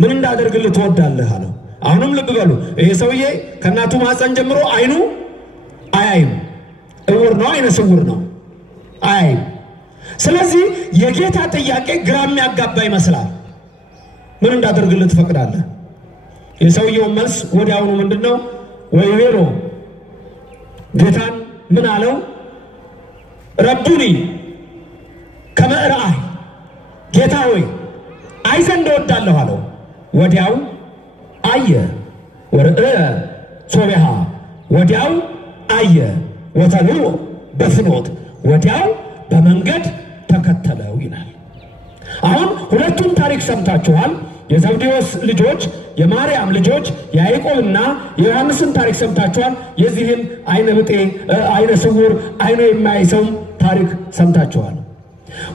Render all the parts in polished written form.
ምን እንዳደርግልህ ትወዳለህ አለው። አሁንም ልብ በሉ ይሄ ሰውዬ ከእናቱ ማህፀን ጀምሮ አይኑ አያይም፣ እውር ነው፣ አይነ ስውር ነው፣ አያይም። ስለዚህ የጌታ ጥያቄ ግራ የሚያጋባ ይመስላል። ምን እንዳደርግልህ ትፈቅዳለህ? የሰውየው መልስ ወዲያውኑ ምንድነው? ወይቤሎ ጌታን ምን አለው? ረቡኒ ከመ እርአይ፣ ጌታ ሆይ አይ ዘንድ እወዳለሁ አለው። ወዲያው አየ። ወርእየ ሶቢሃ፣ ወዲያው አየ። ወተልዎ በፍኖት፣ ወዲያው በመንገድ ተከተለው ይላል። አሁን ሁለቱም ታሪክ ሰምታችኋል። የዘብዴዎስ ልጆች፣ የማርያም ልጆች፣ የያዕቆብና የዮሐንስን ታሪክ ሰምታችኋል። የዚህን አይነ ብጤ፣ አይነ ስውር፣ አይነ የማያይ ሰው ታሪክ ሰምታችኋል።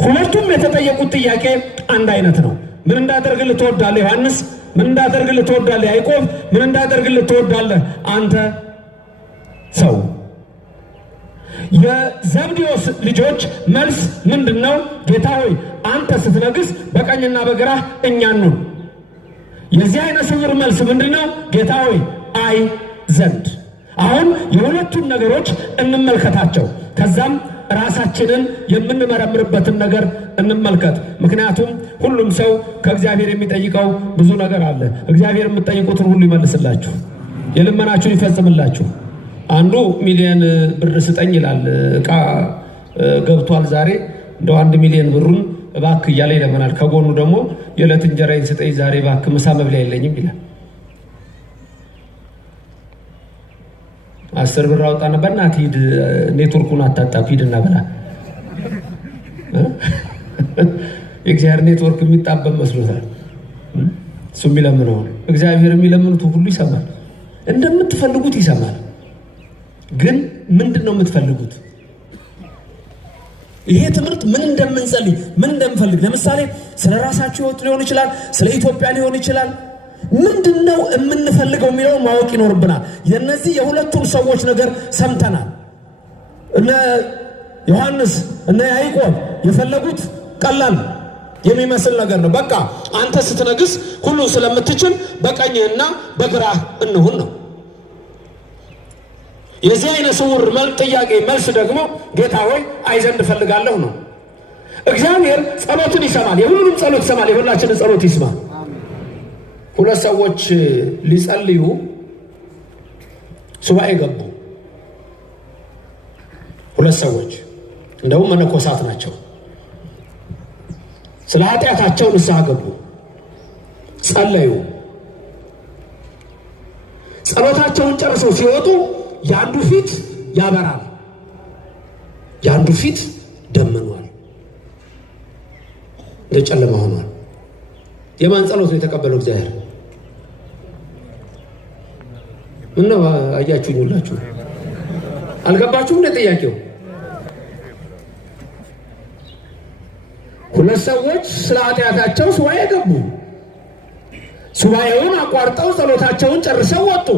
ሁለቱም የተጠየቁት ጥያቄ አንድ አይነት ነው። ምን እንዳደርግልህ ትወዳለህ ዮሐንስ? ምን እንዳደርግልህ ትወዳለህ ያዕቆብ? ምን እንዳደርግልህ ትወዳለህ አንተ ሰው? የዘብዴዎስ ልጆች መልስ ምንድነው? ጌታ ሆይ አንተ ስትነግስ በቀኝና በግራህ እኛን ነው። የዚህ አይነ ስውር መልስ ምንድነው? ጌታ ሆይ አይ ዘንድ። አሁን የሁለቱን ነገሮች እንመልከታቸው። ከዛም ራሳችንን የምንመረምርበትን ነገር እንመልከት። ምክንያቱም ሁሉም ሰው ከእግዚአብሔር የሚጠይቀው ብዙ ነገር አለ። እግዚአብሔር የምትጠይቁትን ሁሉ ይመልስላችሁ፣ የልመናችሁን ይፈጽምላችሁ። አንዱ ሚሊዮን ብር ስጠኝ ይላል። ዕቃ ገብቷል ዛሬ፣ እንደው 1 ሚሊዮን ብሩን እባክህ እያለ ይለምናል። ከጎኑ ደግሞ የዕለት እንጀራዬን ስጠኝ ዛሬ እባክህ፣ ምሳ መብላ የለኝም ይላል። 10 ብር አውጣና በእናትህ ሂድ፣ ኔትወርኩን አታጣፍ፣ ሂድና በላ። የእግዚአብሔር ኔትወርክ የሚጣበብ መስሎታል እሱ የሚለምነው። እግዚአብሔር የሚለምኑት ሁሉ ይሰማል፣ እንደምትፈልጉት ይሰማል። ግን ምንድነው የምትፈልጉት? ይሄ ትምህርት ምን እንደምንጸልይ ምን እንደምፈልግ፣ ለምሳሌ ስለ ራሳችሁ ህይወት ሊሆን ይችላል፣ ስለ ኢትዮጵያ ሊሆን ይችላል። ምንድነው የምንፈልገው የሚለውን ማወቅ ይኖርብናል። የነዚህ የሁለቱም ሰዎች ነገር ሰምተናል። እነ ዮሐንስ እነ ያዕቆብ የፈለጉት ቀላል የሚመስል ነገር ነው። በቃ አንተ ስትነግስ ሁሉ ስለምትችል በቀኝህና በግራህ እንሁን ነው። የዚህ አይነ ስውር ጥያቄ መልስ ደግሞ ጌታ ሆይ አይ ዘንድ እፈልጋለሁ ነው። እግዚአብሔር ጸሎትን ይሰማል፣ የሁሉንም ጸሎት ይሰማል፣ የሁላችንን ጸሎት ይስማል። ሁለት ሰዎች ሊጸልዩ ሱባኤ ገቡ። ሁለት ሰዎች እንደውም መነኮሳት ናቸው። ስለ ኃጢአታቸው ንስሐ ገቡ፣ ጸለዩ። ጸሎታቸውን ጨርሰው ሲወጡ የአንዱ ፊት ያበራል፣ የአንዱ ፊት ደምኗል፣ እንደ ጨለማ ሆኗል። የማን ጸሎት ነው የተቀበለው እግዚአብሔር? ምን ነው አያችሁኝ? ሁላችሁ አልገባችሁም? እንደ ጥያቄው ሁለት ሰዎች ስለ ኃጢአታቸው ሱባኤ ገቡ። ሱባኤውን አቋርጠው ጸሎታቸውን ጨርሰው ወጡ።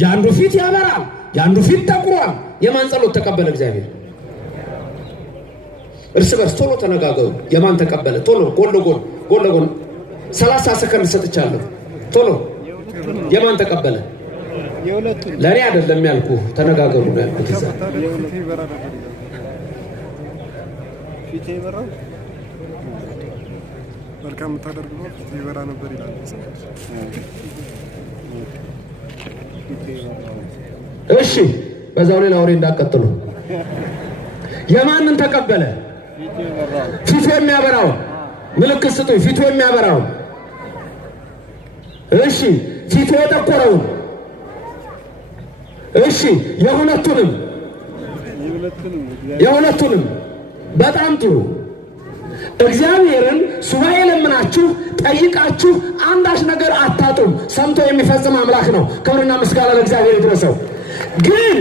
የአንዱ ፊት ያበራል፣ የአንዱ ፊት ጠቁሯል። የማን ጸሎት ተቀበለ እግዚአብሔር? እርስ በርስ ቶሎ ተነጋገሩ። የማን ተቀበለ? ቶሎ ጎን ለጎን 30 ሰከንድ ሰጥቻለሁ። ቶሎ የማን ተቀበለ? ለኔ አይደለም ያልኩ፣ ተነጋገሩ ነው ያልኩት። እዛ ፊቴ ይበራል፣ መልካም ታደርጉ ፊቴ ይበራ ነበር ይላል። እሺ በዛው ሌላ ወሬ እንዳቀጥሉ። የማንን ተቀበለ? ፊቱ የሚያበራው ምልክት ስጡኝ። ፊቱ የሚያበራው እሺ፣ ፊቱ የጠቆረው እሺ፣ የሁለቱንም በጣም ጥሩ። እግዚአብሔርን ሱባኤ ለምናችሁ ጠይቃችሁ አንዳች ነገር አታጡም። ሰምቶ የሚፈጽም አምላክ ነው። ክብርና ምስጋና ለእግዚአብሔር ይድረሰው። ግን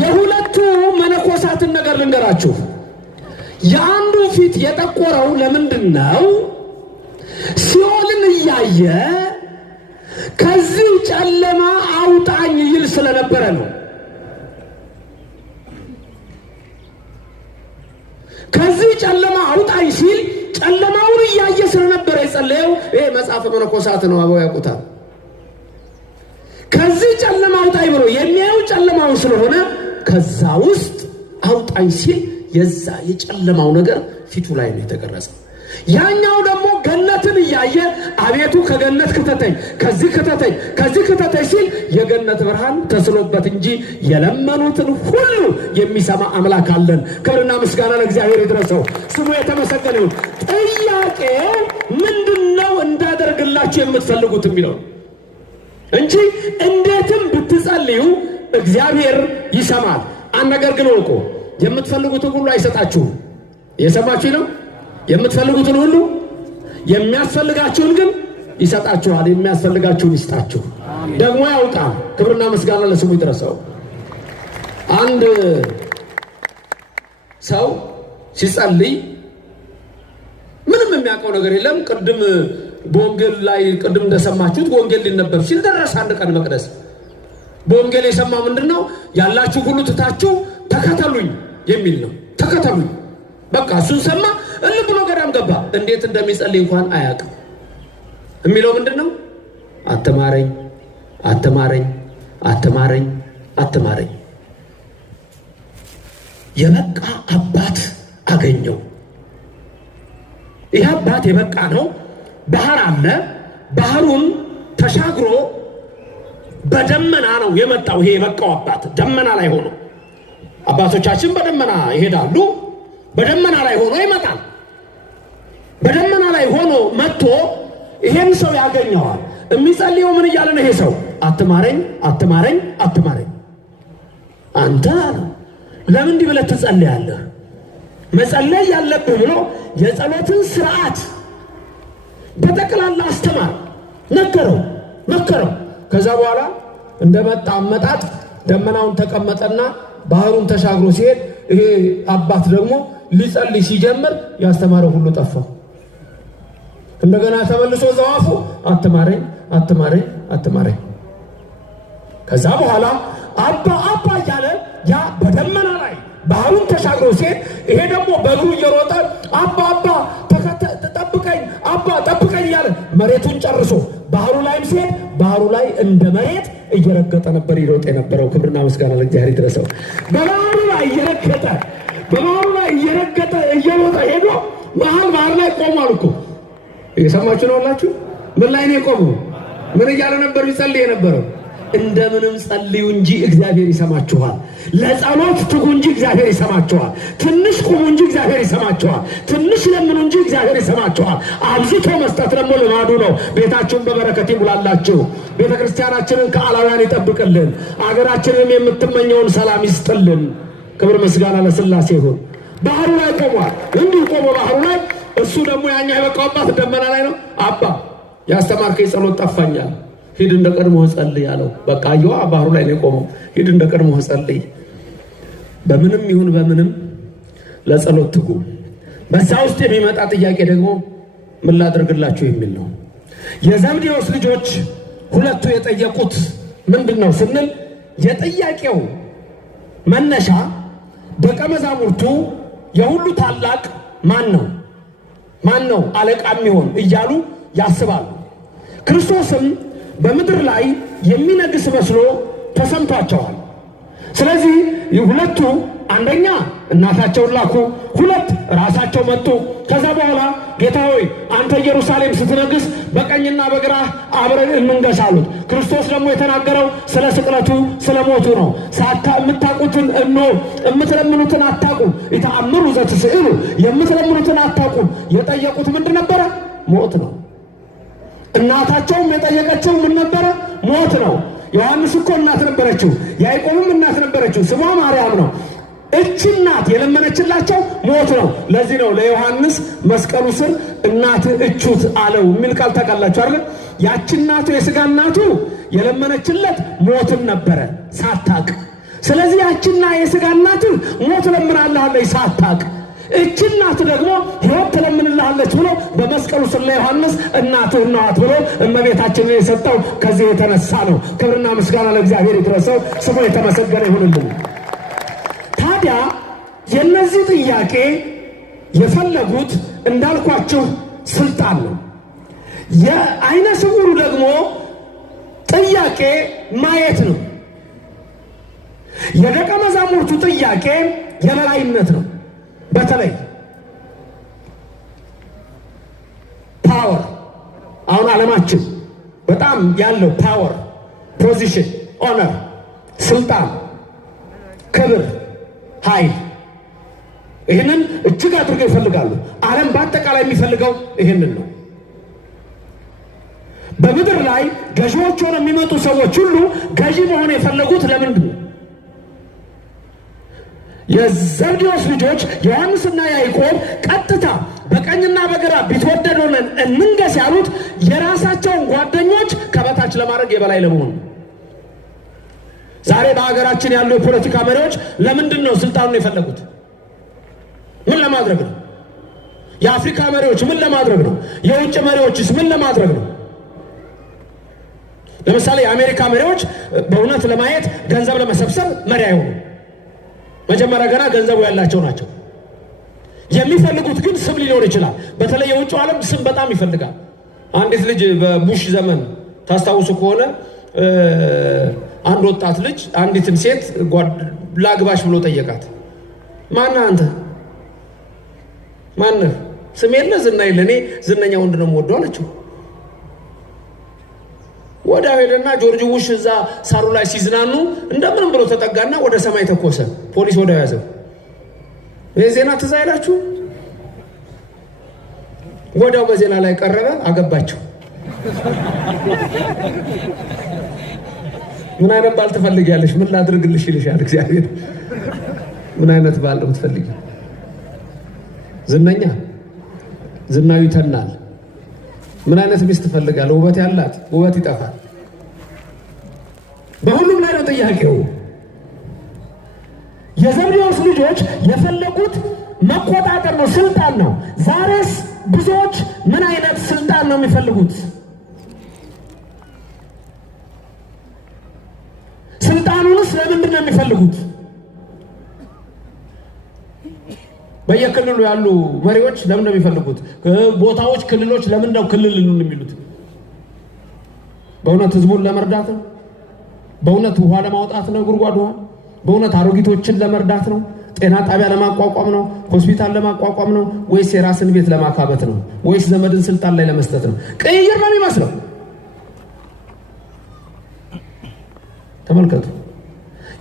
የሁለቱ መነኮሳትን ነገር ልንገራችሁ። የአንዱ ፊት የጠቆረው ለምንድን ነው? ሲኦልን እያየ ከዚህ ጨለማ አውጣኝ ይል ስለነበረ ነው። ከዚህ ጨለማ አውጣኝ ሲል ጨለማውን እያየ ስለነበረ የጸለየው ይሄ መጽሐፈ መነኮሳት ነው፣ አበው ያውቁታል። ከዚህ ጨለማ አውጣኝ ብሎ የሚያየው ጨለማው ስለሆነ ከዛ ውስጥ አውጣኝ ሲል የዛ የጨለማው ነገር ፊቱ ላይ ነው የተቀረጸው። ያኛው ደግሞ ገነትን እያየ አቤቱ ከገነት ከተተኝ፣ ከዚህ ከተተኝ፣ ከዚህ ከተተኝ ሲል የገነት ብርሃን ተስሎበት እንጂ የለመኑትን ሁሉ የሚሰማ አምላክ አለን። ክብርና ምስጋና ለእግዚአብሔር ይድረሰው፣ ስሙ የተመሰገነ ይሁን። ጥያቄው ምንድነው እንዳደርግላችሁ የምትፈልጉት የሚለው እንጂ እንዴትም ብትጸልዩ እግዚአብሔር ይሰማል። አንድ ነገር ግን ወቁ፣ የምትፈልጉትን ሁሉ አይሰጣችሁም። የሰማችሁ ነው። የምትፈልጉትን ሁሉ የሚያስፈልጋችሁን ግን ይሰጣችኋል። የሚያስፈልጋችሁን ይስጣችሁ ደግሞ ያውቃል። ክብርና ምስጋና ለስሙ ይድረሰው። አንድ ሰው ሲጸልይ ምንም የሚያውቀው ነገር የለም። ቅድም በወንጌል ላይ ቅድም እንደሰማችሁት ወንጌል ሊነበብ ሲል ደረሰ አንድ ቀን መቅደስ። በወንጌል የሰማው ምንድነው? ያላችሁ ሁሉ ትታችሁ ተከተሉኝ የሚል ነው። ተከተሉኝ በቃ እሱን ሰማ። እልም ብሎ ገዳም ገባ። እንዴት እንደሚጸልይ እንኳን አያውቅም። የሚለው ምንድነው? አትማረኝ አትማረኝ አትማረኝ አትማረኝ። የበቃ አባት አገኘው። ይህ አባት የበቃ ነው። ባህር አለ። ባህሩን ተሻግሮ በደመና ነው የመጣው። ይሄ የበቃው አባት ደመና ላይ ሆኖ፣ አባቶቻችን በደመና ይሄዳሉ። በደመና ላይ ሆኖ ይመጣል። በደመና ላይ ሆኖ መጥቶ ይሄን ሰው ያገኘዋል። የሚጸልየው ምን እያለ ነው? ይሄ ሰው አትማረኝ አትማረኝ አትማረኝ። አንተ ለምን እንዲህ ብለህ ትጸልያለህ? መጸለይ ያለብህ ብሎ የጸሎትን ስርዓት በጠቅላላ አስተማር፣ መከረው። ከዛ በኋላ እንደመጣ አመጣጥ ደመናውን ተቀመጠና ባህሩን ተሻግሮ ሲሄድ ይሄ አባት ደግሞ ሊጸልይ ሲጀምር ያስተማረው ሁሉ ጠፋ። እንደገና ተመልሶ ዘዋፉ አትማረኝ አትማረኝ አትማረኝ። ከዛ በኋላ አባ እያለ ያ በደመና ላይ ባህሩን ተሻግሮ ሲሄድ ይሄ ደግሞ በእግሩ እየሮጠ አባ ጠብቀኝ አባ ጠብቀኝ እያለ መሬቱን ጨርሶ ባህሩ ላይም ሲሄድ ባህሩ ላይ እንደ መሬት እየረገጠ ነበር ይሮጥ የነበረው። ክብርና ምስጋና ለእግዚአብሔር ይድረሰው። በባህሩ ላይ እየረገጠ እየሮጠ ሄዶ ባህር ላይ ቆሟል እኮ። እየሰማችሁ ነው ሁላችሁ? ምን ላይ ነው የቆመው? ምን እያለ ነበር ይጸልይ የነበረው? እንደምንም ጸልዩ እንጂ እግዚአብሔር ይሰማችኋል። ለጸሎት ትጉ እንጂ እግዚአብሔር ይሰማችኋል። ትንሽ ቁሙ እንጂ እግዚአብሔር ይሰማችኋል። ትንሽ ለምኑ እንጂ እግዚአብሔር ይሰማችኋል። አብዝቶ መስጠት ደግሞ ልማዱ ነው። ቤታችሁን በበረከት ይሙላላችሁ። ቤተ ክርስቲያናችንን ከአላውያን ይጠብቅልን። አገራችንን የምትመኘውን ሰላም ይስጥልን። ክብር ምስጋና ለሥላሴ ይሁን። ባህሩ ላይ ቆሟል። እንዲህ ቆሞ ባህሩ ላይ እሱ ደግሞ ያኛ የበቃው አባት ደመና ላይ ነው። አባ ያስተማርከኝ ጸሎት ጠፋኛል፣ ሂድ እንደ ቀድሞ ጸልይ አለው። በቃ አየዋ ባህሩ ላይ ነው የቆመው። ሂድ እንደ ቀድሞ ጸልይ። በምንም ይሁን በምንም ለጸሎት ትጉ። በዛ ውስጥ የሚመጣ ጥያቄ ደግሞ ምን ላድርግላችሁ የሚል ነው። የዘብዴዎስ ልጆች ሁለቱ የጠየቁት ምንድነው ስንል የጥያቄው መነሻ ደቀ መዛሙርቱ የሁሉ ታላቅ ማን ነው አለቃ የሚሆን እያሉ ያስባሉ። ክርስቶስም በምድር ላይ የሚነግስ መስሎ ተሰምቷቸዋል። ስለዚህ ሁለቱ አንደኛ እናታቸውን ላኩ፣ ሁለት ራሳቸው መጡ። ከዛ በኋላ ጌታ ሆይ አንተ ኢየሩሳሌም ስትነግስ በቀኝና በግራ አብረን እንንገስ አሉት። ክርስቶስ ደግሞ የተናገረው ስለ ስቅለቱ ስለ ሞቱ ነው። የምታውቁትን የምትለምኑትን አታውቁ፣ ይተአምሩ ዘትስዕሉ የምትለምኑትን አታውቁ። የጠየቁት ምንድን ነበረ? ሞት ነው። እናታቸውም የጠየቀችው ምን ነበረ? ሞት ነው። ዮሐንስ እኮ እናት ነበረችው፣ ያዕቆብም እናት ነበረችው፣ ስሟ ማርያም ነው። እቺ እናት የለመነችላቸው ሞት ነው። ለዚህ ነው ለዮሐንስ መስቀሉ ስር እናት እቹት አለው የሚል ቃል ታውቃላችሁ አይደል? ያቺ እናቱ የሥጋ እናቱ የለመነችለት ሞትን ነበረ ሳታቅ። ስለዚህ ያቺና የሥጋ እናቱ ሞት ለምናለች ሳታቅ፣ እቺ እናት ደግሞ ሕይወት ትለምንልሃለች ብሎ በመስቀሉ ስር ለዮሐንስ እናትህ ናት ብሎ እመቤታችንን የሰጠው ከዚህ የተነሳ ነው። ክብርና ምስጋና ለእግዚአብሔር ይድረሰው፣ ስሙ የተመሰገነ ይሁንልን። ታዲያ የነዚህ ጥያቄ የፈለጉት እንዳልኳችሁ ስልጣን ነው። የዓይነ ስውሩ ደግሞ ጥያቄ ማየት ነው። የደቀ መዛሙርቱ ጥያቄ የበላይነት ነው። በተለይ ፓወር፣ አሁን ዓለማችን በጣም ያለው ፓወር፣ ፖዚሽን፣ ኦነር፣ ስልጣን፣ ክብር፣ ኃይል፣ ይህንን እጅግ አድርገው ይፈልጋሉ። ዓለም በአጠቃላይ የሚፈልገው ይህንን ነው። በምድር ላይ ገዢዎች ሆነው የሚመጡ ሰዎች ሁሉ ገዢ መሆን የፈለጉት ለምንድን ነው? የዘብዴዎስ ልጆች ዮሐንስና ያዕቆብ ቀጥታ በቀኝና በግራ ቢትወደድ ሆነን እንንገስ ያሉት የራሳቸውን ጓደኞች ከበታች ለማድረግ የበላይ ለመሆን። ዛሬ በሀገራችን ያሉ የፖለቲካ መሪዎች ለምንድን ነው ስልጣኑን የፈለጉት? ምን ለማድረግ ነው? የአፍሪካ መሪዎች ምን ለማድረግ ነው? የውጭ መሪዎችስ ምን ለማድረግ ነው? ለምሳሌ የአሜሪካ መሪዎች በእውነት ለማየት ገንዘብ ለመሰብሰብ መሪ አይሆኑ። መጀመሪያ ገና ገንዘቡ ያላቸው ናቸው። የሚፈልጉት ግን ስም ሊኖር ይችላል። በተለይ የውጭ ዓለም ስም በጣም ይፈልጋል። አንዲት ልጅ በቡሽ ዘመን ታስታውሱ ከሆነ አንድ ወጣት ልጅ አንዲትን ሴት ላግባሽ ብሎ ጠየቃት። ማነህ አንተ? ማነህ? ስም የለ ዝና የለ፣ እኔ ዝነኛ ወንድ ነው የምወደው አለችው። ወዲያው ሄደና ጆርጅ ቡሽ እዛ ሳሩ ላይ ሲዝናኑ እንደምንም ብሎ ተጠጋና ወደ ሰማይ ተኮሰ። ፖሊስ ወዲያው ያዘው። ይህ ዜና ትዝ አይላችሁ? ወዲያው በዜና ላይ ቀረበ። አገባቸው። ምን አይነት ባል ትፈልጊያለሽ? ምን ላድርግልሽ ይልሻል እግዚአብሔር። ምን አይነት ባል ነው የምትፈልጊ? ዝነኛ፣ ዝናዊ ተናል። ምን አይነት ሚስት ትፈልጋለህ? ውበት ያላት፣ ውበት ይጠፋል። በሁሉም ላይ ነው ጥያቄው። የዘብዴዎስ ልጆች የፈለጉት መቆጣጠር ነው፣ ስልጣን ነው። ዛሬስ ብዙዎች ምን አይነት ስልጣን ነው የሚፈልጉት? ስልጣኑንስ ለምንድን ነው የሚፈልጉት? በየክልሉ ያሉ መሪዎች ለምን ነው የሚፈልጉት? ቦታዎች፣ ክልሎች ለምን ነው ክልል የሚሉት? በእውነት ህዝቡን ለመርዳት ነው? በእውነት ውሃ ለማውጣት ነው? ጉድጓድ ውሃ? በእውነት አሮጊቶችን ለመርዳት ነው? ጤና ጣቢያ ለማቋቋም ነው? ሆስፒታል ለማቋቋም ነው? ወይስ የራስን ቤት ለማካበት ነው? ወይስ ዘመድን ስልጣን ላይ ለመስጠት ነው? ቅይር ነው የሚመስለው። ተመልከቱ።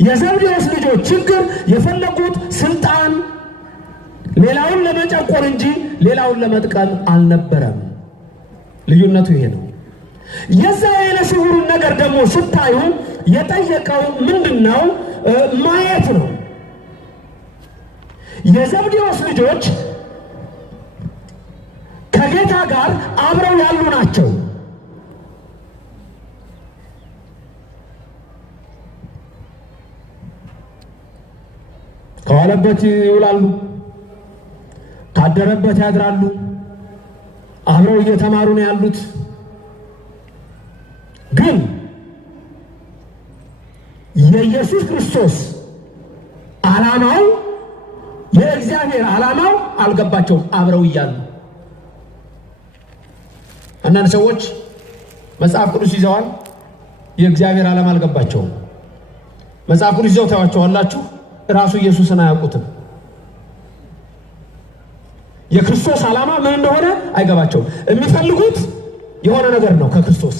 የዘብዴዎስ ልጆች ችግር የፈለጉት ስልጣን ሌላውን ለመጨቆን እንጂ ሌላውን ለመጥቀም አልነበረም። ልዩነቱ ይሄ ነው። የዛ የዓይነ ስውሩን ነገር ደግሞ ስታዩ የጠየቀው ምንድነው? ማየት ነው። የዘብዴዎስ ልጆች ከጌታ ጋር አብረው ያሉ ናቸው። ከዋለበት ይውላሉ፣ ካደረበት ያድራሉ። አብረው እየተማሩ ነው ያሉት። ግን የኢየሱስ ክርስቶስ ዓላማው፣ የእግዚአብሔር ዓላማው አልገባቸውም። አብረው እያሉ አንዳንድ ሰዎች መጽሐፍ ቅዱስ ይዘዋል፣ የእግዚአብሔር ዓላማ አልገባቸውም። መጽሐፍ ቅዱስ ይዘው ታያቸዋላችሁ፣ ራሱ ኢየሱስን አያውቁትም። የክርስቶስ ዓላማ ምን እንደሆነ አይገባቸውም። የሚፈልጉት የሆነ ነገር ነው ከክርስቶስ።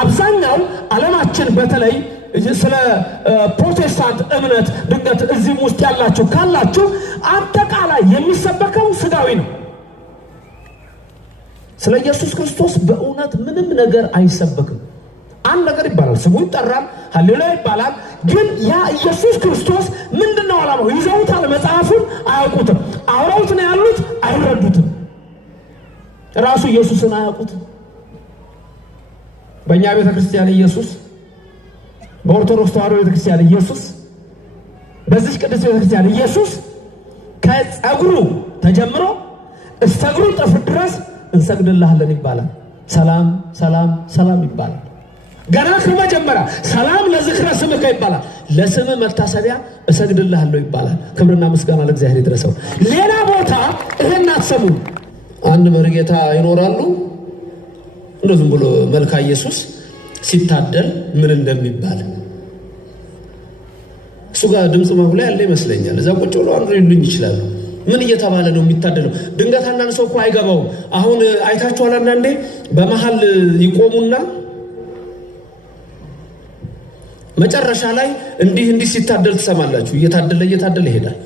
አብዛኛው ዓለማችን በተለይ ስለ ፕሮቴስታንት እምነት ድንገት እዚህም ውስጥ ያላችሁ ካላችሁ አጠቃላይ የሚሰበከው ስጋዊ ነው። ስለ ኢየሱስ ክርስቶስ በእውነት ምንም ነገር አይሰበክም። አንድ ነገር ይባላል፣ ስሙ ይጠራል፣ ሃሌሉያ ይባላል። ግን ያ ኢየሱስ ክርስቶስ ምንድነው ዓላማው? ይዘውታል፣ መጽሐፉን አያውቁትም። አውረውት ነው ያሉት፣ አይረዱትም። ራሱ ኢየሱስን አያውቁትም። በእኛ ቤተ ክርስቲያን ኢየሱስ፣ በኦርቶዶክስ ተዋሕዶ ቤተ ክርስቲያን ኢየሱስ፣ በዚህ ቅዱስ ቤተ ክርስቲያን ኢየሱስ ከጸጉሩ ተጀምሮ እስከ እግሩ ጥፍር ድረስ እንሰግድልሃለን ይባላል። ሰላም ሰላም ሰላም ይባላል። ገና ከመጀመሪያ ሰላም ለዝክረ ስምከ ይባላል። ለስም መታሰቢያ እሰግድልሃለሁ ይባላል። ክብርና ምስጋና ለእግዚአብሔር ይድረሰው። ሌላ ቦታ ይሄን አትሰሙ። አንድ መርጌታ ይኖራሉ። እንደዚህ ብሎ መልካ ኢየሱስ ሲታደል ምን እንደሚባል እሱ ጋር ድምጽ ማጉያ ያለ ይመስለኛል። እዛ ቁጭ ብሎ አንዱ ይሉኝ ይችላል። ምን እየተባለ ነው የሚታደለው? ድንገት አንዳንድ ሰው እኮ አይገባውም። አሁን አይታችኋል። አንዳንዴ በመሃል ይቆሙና መጨረሻ ላይ እንዲህ ሲታደል ትሰማላችሁ። እየታደለ ይሄዳል።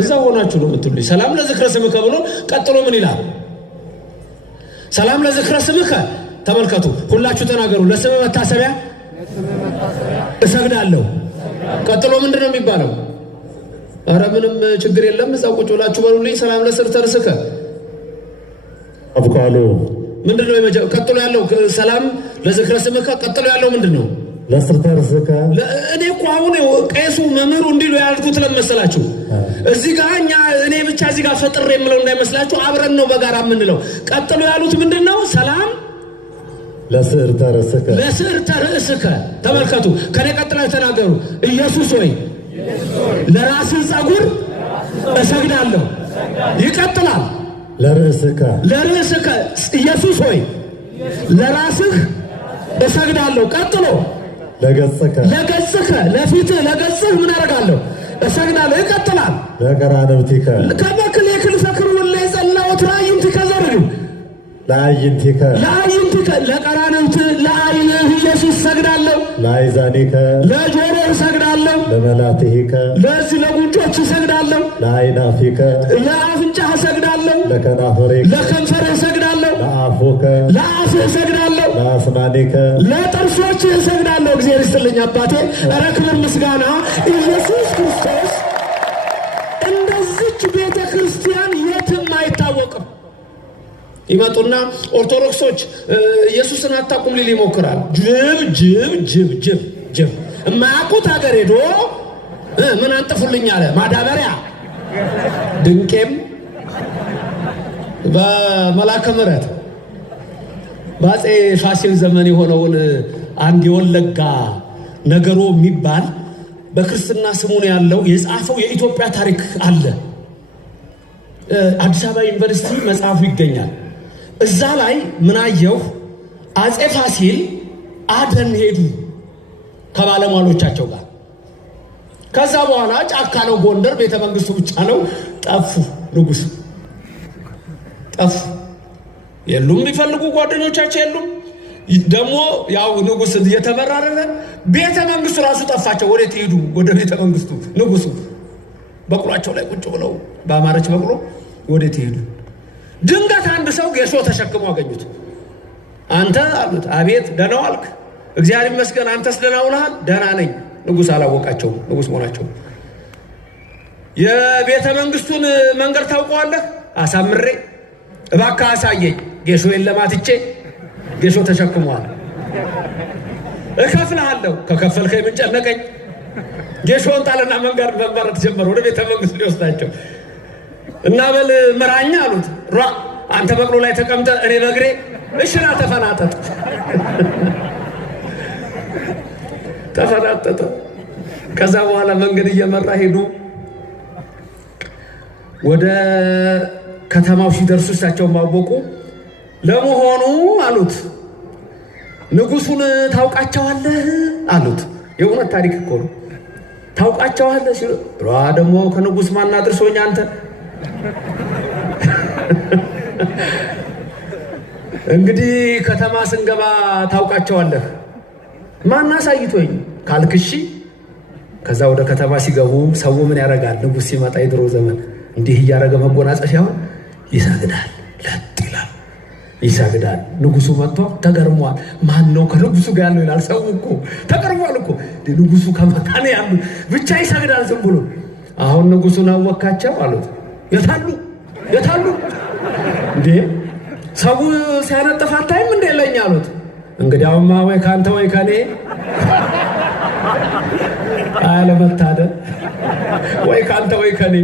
እዛ ሆናችሁ ነው የምትሉኝ። ሰላም ለዝክረ ስምከ ብሎ ቀጥሎ ምን ይላል? ሰላም ለዝክረ ስምከ። ተመልከቱ፣ ሁላችሁ ተናገሩ። ለስም መታሰቢያ እሰግዳለሁ። ቀጥሎ ምንድነው የሚባለው? አረ ምንም ችግር የለም። እዛው ቁጭ ብላችሁ በሉልኝ። ሰላም ለስርተ ርስከ አብቃሉ። ምንድነው የመጀመሪያው? ቀጥሎ ያለው ሰላም ለዝክረ ስምከ። ቀጥሎ ያለው ምንድነው? ለስርተ ርስከ። እኔ እኮ አሁን ቄሱ መምህሩ እንዲሉ ያልኩት ለመሰላችሁ እዚህ ጋር እኔ ብቻ እዚህ ጋር ፈጥሬ የምለው እንዳይመስላችሁ፣ አብረን ነው በጋራ የምንለው። ቀጥሎ ያሉት ምንድነው? ሰላም ለስርተ ርስከ። ለስርተ ርስከ። ተመልከቱ፣ ከኔ ቀጥላችሁ ተናገሩ። ኢየሱስ ሆይ ለራስህ ጸጉር እሰግዳለሁ። ይቀጥላል። ለርእስከ። ኢየሱስ ሆይ ለራስህ እሰግዳለሁ። ቀጥሎ ለገጽከ። ለፊትህ ለገጽህ ምን አደርጋለሁ? እሰግዳለሁ። ይቀጥላል። ለቀራንብቲከ። ከመክል የክልፈክር ወለ የጸላሁት ለአይንቲከ ዘርዩ ለአይንቲከ ለቀራንብት ለአይንህ ኢየሱስ እሰግዳለሁ። ለአይዛኒከ ለጆሮህ እሰግዳለሁ። ለመላትሂከ ለዚህ ለጉንጮች እሰግዳለሁ። ለአይናፊከ ለአፍንጫህ እሰግዳለሁ። ለከናፈሪከ ለከንፈርህ እሰግዳለሁ። ለአፉከ ለአፍህ እሰግዳለሁ። ለአስናኒከ ለጥርሶችህ እሰግዳለሁ። እግዚአብሔር ይስጥልኝ አባቴ። ኧረ ክብር ምስጋና ኢየሱስ ክርስቶስ። እንደዚች ቤተ ክርስቲያን የትም አይታወቅም። ይመጡና ኦርቶዶክሶች ኢየሱስን አታውቁም ሊል ይሞክራል። ጅብ የማያውቁት ሀገር ሄዶ ምን አንጥፉልኝ አለ ማዳበሪያ። ድንቄም በመላከ ምሕረት በአፄ ፋሲል ዘመን የሆነውን አንድ የወለጋ ነገሮ የሚባል በክርስትና ስሙን ያለው የጻፈው የኢትዮጵያ ታሪክ አለ። አዲስ አበባ ዩኒቨርሲቲ መጽሐፉ ይገኛል። እዛ ላይ ምናየው አፄ ፋሲል አደን ሄዱ ከባለሟሎቻቸው ጋር። ከዛ በኋላ ጫካ ነው ጎንደር፣ ቤተ መንግስቱ ብቻ ነው። ጠፉ። ንጉስ ጠፉ። የሉም። ቢፈልጉ ጓደኞቻቸው የሉም። ደግሞ ያው ንጉስ እየተመራረረ ቤተ መንግስቱ ራሱ ጠፋቸው። ወዴት ሄዱ? ወደ ቤተ መንግስቱ። ንጉሱ በቅሏቸው ላይ ቁጭ ብለው በአማረች በቅሎ ወዴት ሄዱ? ድንገት አንድ ሰው ጌሾ ተሸክሞ አገኙት። አንተ አሉት። አቤት። ደህና ዋልክ? እግዚአብሔር ይመስገን። አንተስ ደህና ውለሃል? ደህና ነኝ። ንጉስ አላወቃቸውም፣ ንጉስ መሆናቸው። የቤተ መንግስቱን መንገድ ታውቀዋለህ? አሳምሬ። እባክህ አሳየኝ። ጌሾ የለማትቼ ጌሾ ተሸክሟል። እከፍልሃለሁ። ከከፈልከኝ ምን ጨነቀኝ? ጌሾውን ጣልና መንገድ መመረት ጀመረ። ወደ ቤተ መንግስት ሊወስዳቸው እና በል ምራኛ አሉት። አንተ በቅሎ ላይ ተቀምጠ እኔ በእግሬ። እሽና ተፈናጠጥ። ተፈናጠጠ። ከዛ በኋላ መንገድ እየመራ ሄዱ። ወደ ከተማው ሲደርሱ እሳቸው ማወቁ። ለመሆኑ አሉት ንጉሱን ታውቃቸዋለህ አሉት። የእውነት ታሪክ እኮ ነው። ታውቃቸዋለህ ሲሉ ደግሞ ከንጉስ ማን አድርሶኝ አንተ እንግዲህ ከተማ ስንገባ ታውቃቸዋለህ። ማን አሳይቶኝ ካልክሺ። ከዛ ወደ ከተማ ሲገቡ ሰው ምን ያደርጋል? ንጉስ ሲመጣ የድሮ ዘመን እንዲህ እያደረገ መጎናጸፊያውን ይሰግዳል። ለጥ ይላል፣ ይሰግዳል። ንጉሱ መጥቶ ተገርሟል። ማን ነው ከንጉሱ ጋር ያለው ይላል። ሰው እኮ ተገርሟል እኮ ንጉሱ ከመካነ ያሉ ብቻ ይሰግዳል ዝም ብሎ። አሁን ንጉሱን አወካቸው አሉት። የታሉ እንዴ? ሰው ሲያነጥፍ አታይም እንዴ ለኛ አሉት። እንግዲያውማ ወይ ካንተ ወይ ከኔ አለመታደል፣ ወይ ካንተ ወይ ከኔ